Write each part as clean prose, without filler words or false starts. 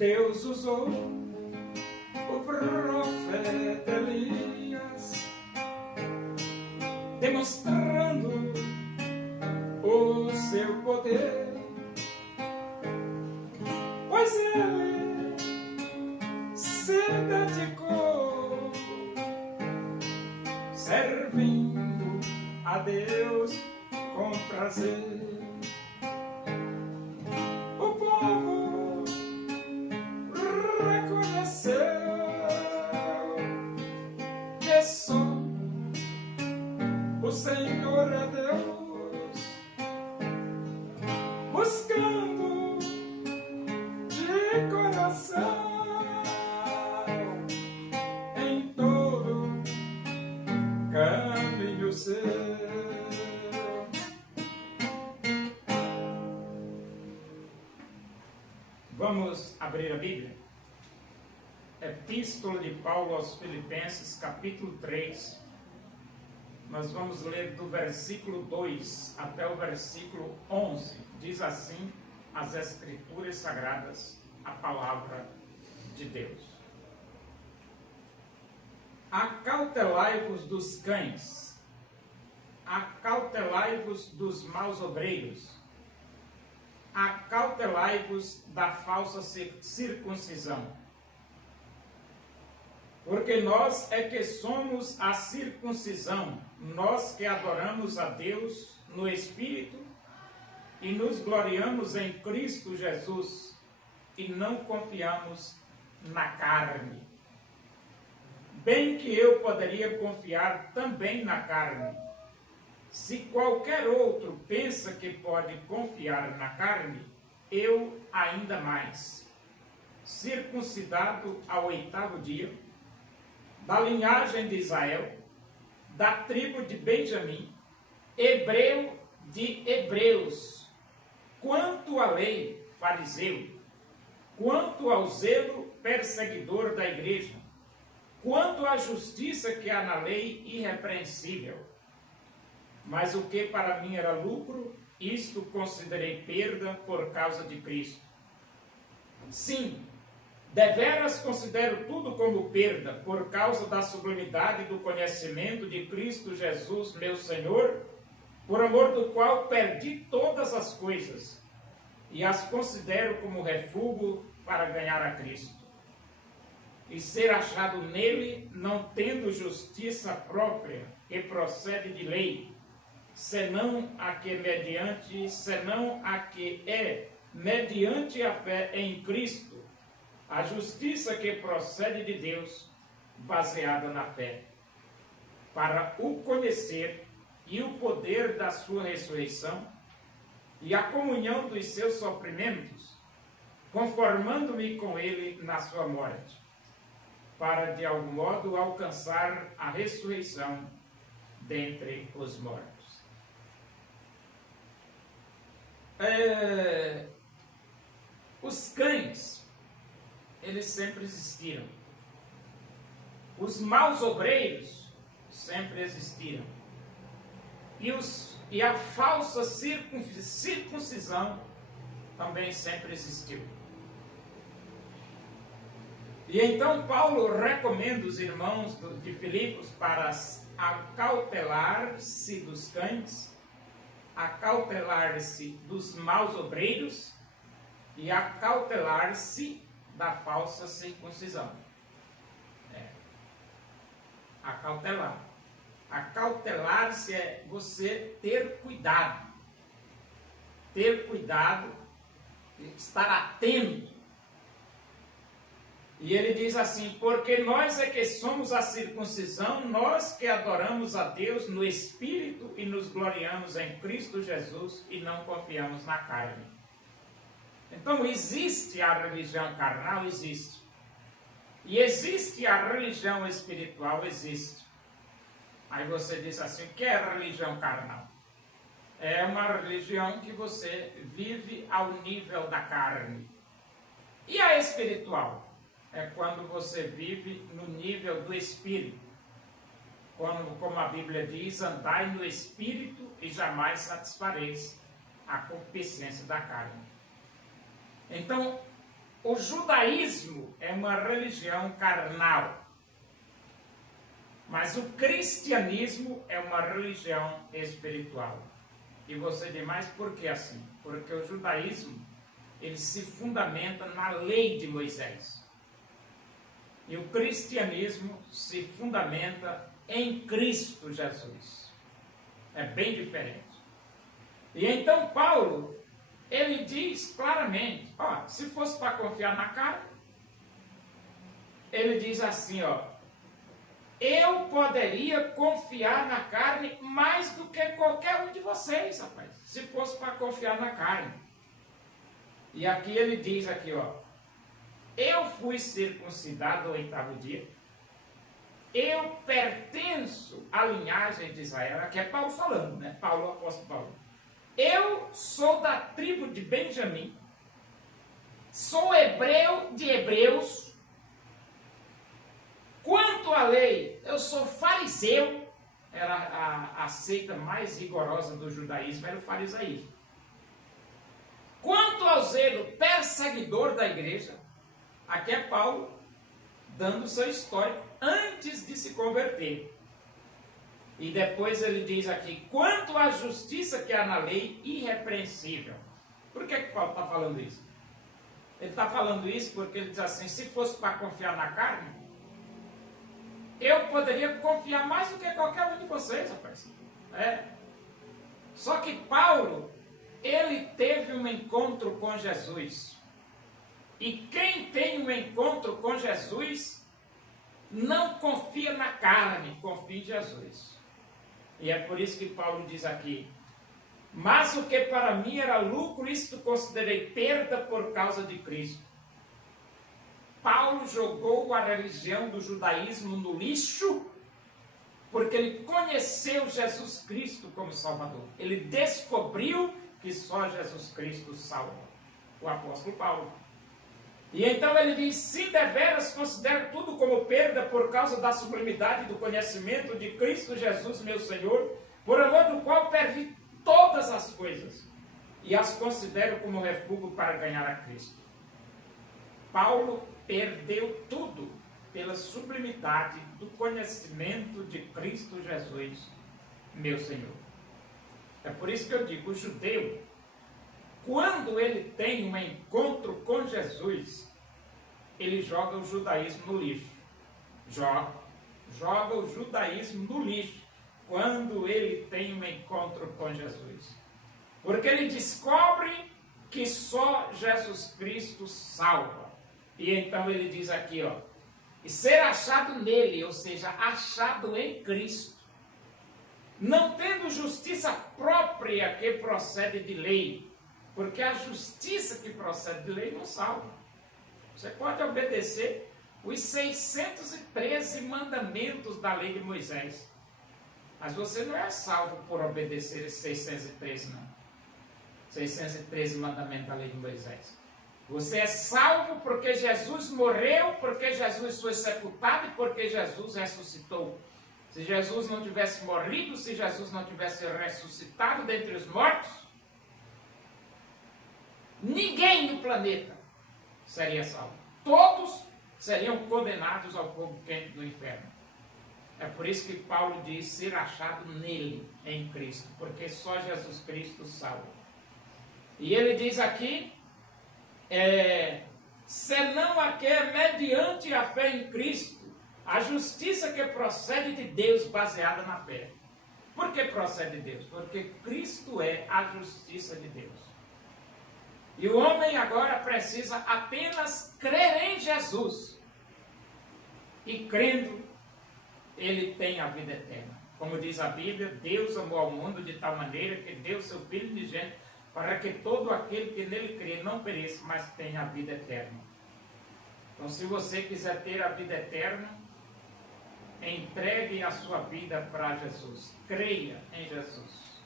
Deus usou o profeta Elias, demonstrando o seu poder, pois ele se dedicou servindo a Deus com prazer. O povo reconheceu que só o Senhor é Deus, buscando de coração em todo caminho seu. Vamos abrir a Bíblia? Epístola de Paulo aos Filipenses, capítulo 3. Nós vamos ler do versículo 2 até o versículo 11. Diz assim as Escrituras Sagradas, a palavra de Deus. Acautelai-vos dos cães, acautelai-vos dos maus obreiros, acautelai-vos da falsa circuncisão. Porque nós é que somos a circuncisão, nós que adoramos a Deus no Espírito e nos gloriamos em Cristo Jesus e não confiamos na carne. Bem que eu poderia confiar também na carne. Se qualquer outro pensa que pode confiar na carne, eu ainda mais. Circuncidado ao 8º dia, da linhagem de Israel, da tribo de Benjamim, hebreu de hebreus, quanto à lei, fariseu, quanto ao zelo, perseguidor da igreja, quanto à justiça que há na lei, irrepreensível. Mas o que para mim era lucro, isto considerei perda por causa de Cristo. Sim, deveras considero tudo como perda, por causa da sublimidade do conhecimento de Cristo Jesus, meu Senhor, por amor do qual perdi todas as coisas, e as considero como refúgio para ganhar a Cristo. E ser achado nele, não tendo justiça própria, que procede de lei, senão a que é mediante a fé em Cristo, a justiça que procede de Deus, baseada na fé, para o conhecer e o poder da sua ressurreição e a comunhão dos seus sofrimentos, conformando-me com ele na sua morte, para de algum modo alcançar a ressurreição dentre os mortos. Os cães, eles sempre existiram. Os maus obreiros sempre existiram. E a falsa circuncisão também sempre existiu. E então Paulo recomenda os irmãos de Filipos para acautelar-se dos cães, acautelar-se dos maus obreiros e acautelar-se da falsa circuncisão. Acautelar. Acautelar-se é você ter cuidado. Ter cuidado, estar atento. E ele diz assim, porque nós é que somos a circuncisão, nós que adoramos a Deus no Espírito e nos gloriamos em Cristo Jesus e não confiamos na carne. Então existe a religião carnal? Existe. E existe a religião espiritual? Existe. Aí você diz assim, o que é religião carnal? É uma religião que você vive ao nível da carne. E a espiritual? É quando você vive no nível do Espírito. Como a Bíblia diz, andai no Espírito e jamais satisfareis a concupiscência da carne. Então, o judaísmo é uma religião carnal, mas o cristianismo é uma religião espiritual. E você diz, mas por que assim? Porque o judaísmo, ele se fundamenta na lei de Moisés. E o cristianismo se fundamenta em Cristo Jesus. É bem diferente. E então Paulo, ele diz claramente, ó, se fosse para confiar na carne, ele diz assim, ó, eu poderia confiar na carne mais do que qualquer um de vocês, rapaz, se fosse para confiar na carne. E aqui ele diz aqui, ó, eu fui circuncidado ao 8º dia, eu pertenço à linhagem de Israel, aqui é Paulo falando, né? Paulo, o apóstolo Paulo. Eu sou da tribo de Benjamim, sou hebreu de hebreus. Quanto à lei, eu sou fariseu, era a seita mais rigorosa do judaísmo, era o farisaísmo. Quanto ao zelo, perseguidor da igreja, aqui é Paulo dando seu histórico antes de se converter. E depois ele diz aqui, quanto à justiça que há na lei, irrepreensível. Por que Paulo está falando isso? Ele está falando isso porque ele diz assim, se fosse para confiar na carne, eu poderia confiar mais do que qualquer um de vocês, rapaz. Só que Paulo, ele teve um encontro com Jesus. E quem tem um encontro com Jesus, não confia na carne, confia em Jesus. E é por isso que Paulo diz aqui, mas o que para mim era lucro, isto considerei perda por causa de Cristo. Paulo jogou a religião do judaísmo no lixo, porque ele conheceu Jesus Cristo como Salvador. Ele descobriu que só Jesus Cristo salva. O apóstolo Paulo. E então ele diz, sim, deveras considero tudo como perda por causa da sublimidade do conhecimento de Cristo Jesus, meu Senhor, por amor do qual perdi todas as coisas e as considero como refúgio para ganhar a Cristo. Paulo perdeu tudo pela sublimidade do conhecimento de Cristo Jesus, meu Senhor. É por isso que eu digo, o judeu, quando ele tem um encontro com Jesus, ele joga o judaísmo no lixo. Joga o judaísmo no lixo quando ele tem um encontro com Jesus. Porque ele descobre que só Jesus Cristo salva. E então ele diz aqui, ó, e ser achado nele, ou seja, achado em Cristo, não tendo justiça própria que procede de lei, porque a justiça que procede de lei não salva. Você pode obedecer os 613 mandamentos da lei de Moisés, mas você não é salvo por obedecer esses 613, não. 613 mandamentos da lei de Moisés. Você é salvo porque Jesus morreu, porque Jesus foi sepultado e porque Jesus ressuscitou. Se Jesus não tivesse morrido, se Jesus não tivesse ressuscitado dentre os mortos, ninguém no planeta seria salvo. Todos seriam condenados ao fogo quente do inferno. É por isso que Paulo diz ser achado nele, em Cristo, porque só Jesus Cristo salva. E ele diz aqui, senão a que é mediante a fé em Cristo, a justiça que procede de Deus baseada na fé. Por que procede de Deus? Porque Cristo é a justiça de Deus. E o homem agora precisa apenas crer em Jesus. E crendo, ele tem a vida eterna. Como diz a Bíblia, Deus amou ao mundo de tal maneira que deu seu Filho unigênito para que todo aquele que nele crê não pereça, mas tenha a vida eterna. Então, se você quiser ter a vida eterna, entregue a sua vida para Jesus. Creia em Jesus.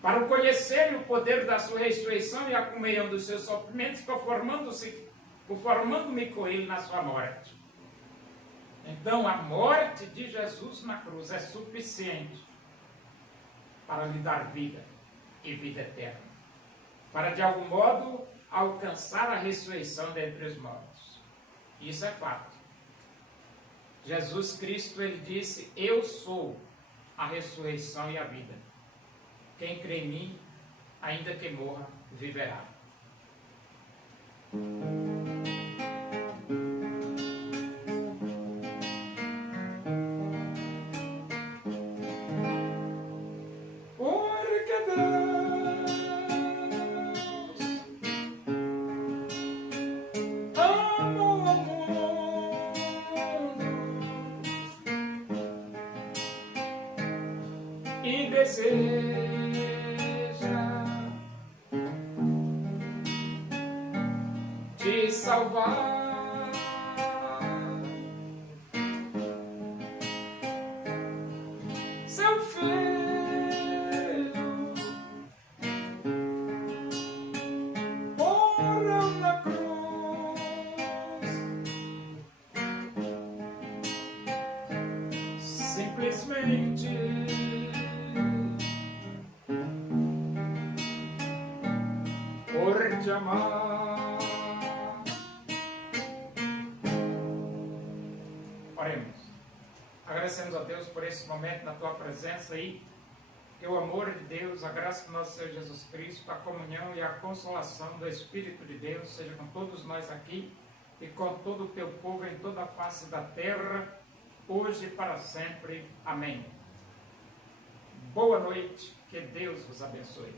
Para o conhecer o poder da sua ressurreição e a comunhão dos seus sofrimentos, conformando-me com ele na sua morte. Então, a morte de Jesus na cruz é suficiente para lhe dar vida e vida eterna. Para, de algum modo, alcançar a ressurreição dentre os mortos. Isso é fato. Jesus Cristo, ele disse: eu sou a ressurreição e a vida. Quem crê em mim, ainda que morra, viverá. Porque Deus amou o mundo e deseja te salvar. Seu filho morreu na cruz, simplesmente por te amar. Oremos. Agradecemos a Deus por esse momento na tua presença aí, que o amor de Deus, a graça do nosso Senhor Jesus Cristo, a comunhão e a consolação do Espírito de Deus seja com todos nós aqui e com todo o teu povo em toda a face da terra, hoje e para sempre. Amém. Boa noite, que Deus vos abençoe.